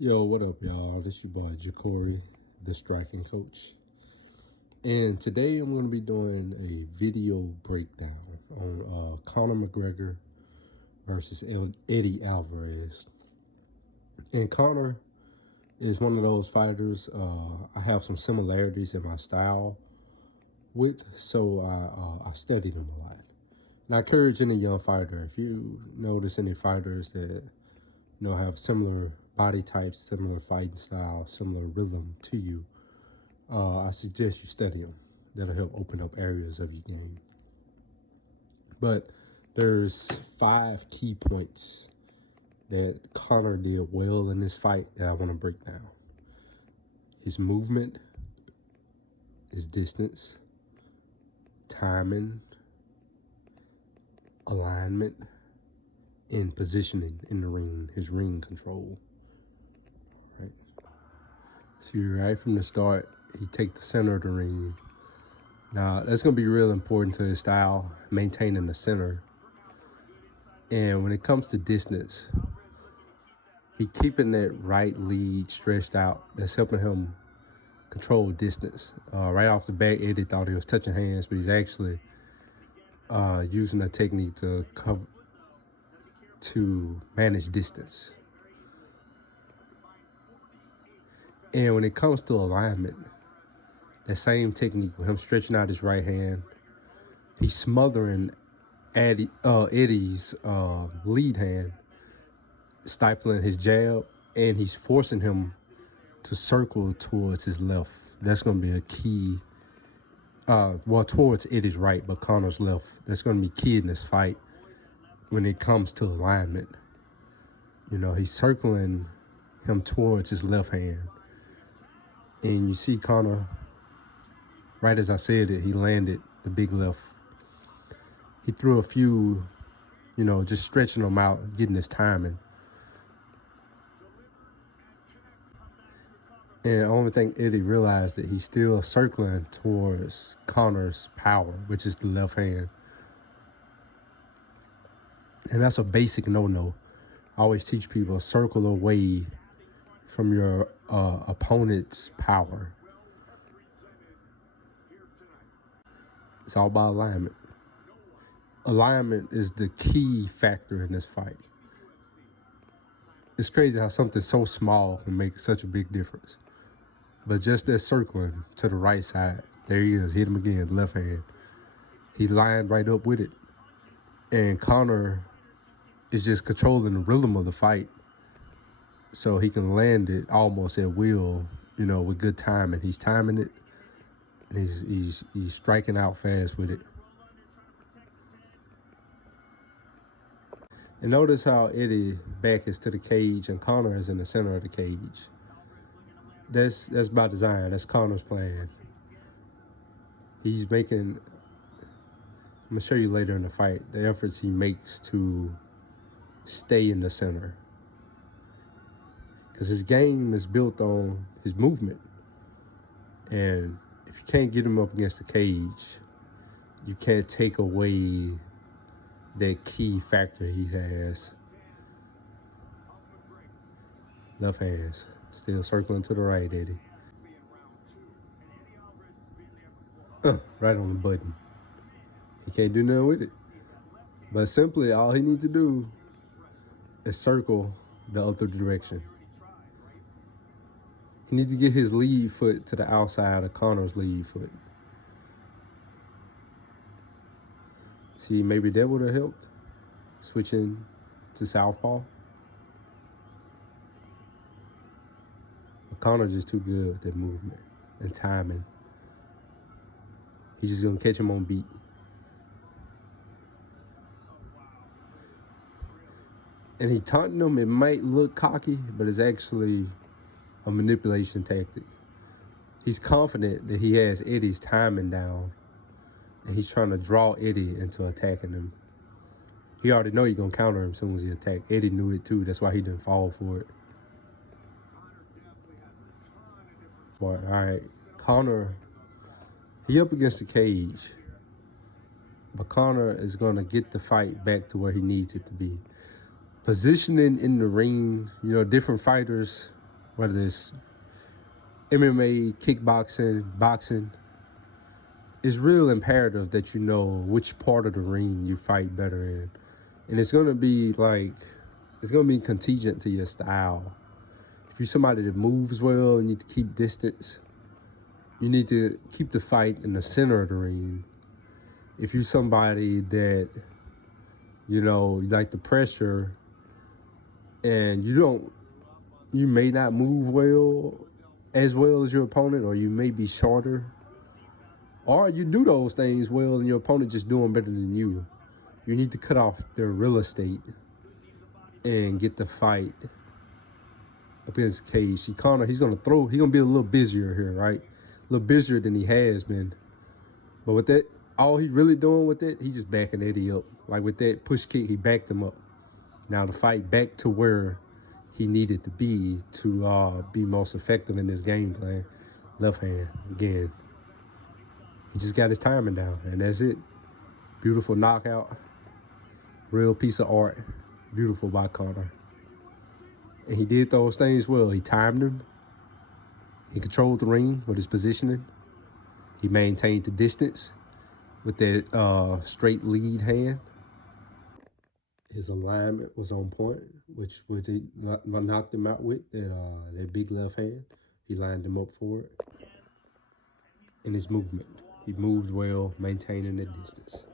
Yo, what up, y'all? This your boy Jacory, the striking coach. And today I'm going to be doing a video breakdown on Conor McGregor versus Eddie Alvarez. And Conor is one of those fighters I have some similarities in my style with, so I studied him a lot. And I encourage any young fighter, if you notice any fighters that have similar body types, similar fighting style, similar rhythm to you, I suggest you study them. That'll help open up areas of your game. But there's 5 key points that Conor did well in this fight that I want to break down. His movement, his distance, timing, alignment, and positioning in the ring, his ring control. Right. So right from the start, he take the center of the ring. Now, that's going to be real important to his style, maintaining the center. And when it comes to distance, he keeping that right lead stretched out. That's helping him control distance. Right off the bat, Eddie thought he was touching hands, but he's actually using a technique to manage distance. And when it comes to alignment, that same technique with him stretching out his right hand, he's smothering Eddie's lead hand, stifling his jab, and he's forcing him to circle towards his left. That's going to be a key. Towards Eddie's right, but Conor's left. That's going to be key in this fight when it comes to alignment. He's circling him towards his left hand. And you see Conor, right as I said it, he landed the big left. He threw a few, just stretching him out, getting his timing. And the only thing Eddie realized that he's still circling towards Conor's power, which is the left hand. And that's a basic no-no. I always teach people, circle away from your opponent's power. It's all about alignment. Alignment is the key factor in this fight. It's crazy how something so small can make such a big difference. But just that circling to the right side, there he is, hit him again, left hand. He lined right up with it. And Conor is just controlling the rhythm of the fight so he can land it almost at will, with good timing. He's timing it, and he's striking out fast with it. And notice how Eddie back is to the cage and Conor is in the center of the cage. That's by design. That's Conor's plan. He's making, I'm going to show you later in the fight, the efforts he makes to stay in the center. Because his game is built on his movement. And if you can't get him up against the cage, you can't take away that key factor he has. Left hands. Still circling to the right, Eddie. Right on the button. He can't do nothing with it. But simply, all he needs to do is circle the other direction. He needs to get his lead foot to the outside of Conor's lead foot. See, maybe that would have helped. Switching to southpaw. But Conor's just too good at that movement and timing. He's just going to catch him on beat. And he taunting him. It might look cocky, but it's actually a manipulation tactic. He's confident that he has Eddie's timing down, and he's trying to draw Eddie into attacking him. He already know he's going to counter him as soon as he attacks. Eddie knew it too. That's why he didn't fall for it. But, all right, Conor, he up against the cage. But Conor is going to get the fight back to where he needs it to be. Positioning in the ring, different fighters whether it's MMA, kickboxing, boxing, it's real imperative that you know which part of the ring you fight better in. And it's gonna be contingent to your style. If you're somebody that moves well, you need to keep distance. You need to keep the fight in the center of the ring. If you're somebody that, you know, you like the pressure and you may not move as well as your opponent, or you may be shorter, or you do those things well and your opponent just doing better than you. You need to cut off their real estate and get the fight up in his cage. He's gonna be a little busier here, right? A little busier than he has been. But with that, all he really doing with it, he just backing Eddie up. Like with that push kick, he backed him up. Now the fight back to where he needed to be most effective in this game plan. Left hand again. He just got his timing down, and that's it. Beautiful knockout. Real piece of art. Beautiful by Conor. And he did those things well. He timed him. He controlled the ring with his positioning. He maintained the distance with that straight lead hand. His alignment was on point, which he knocked him out with that big left hand. He lined him up for it. In his movement, he moved well, maintaining the distance.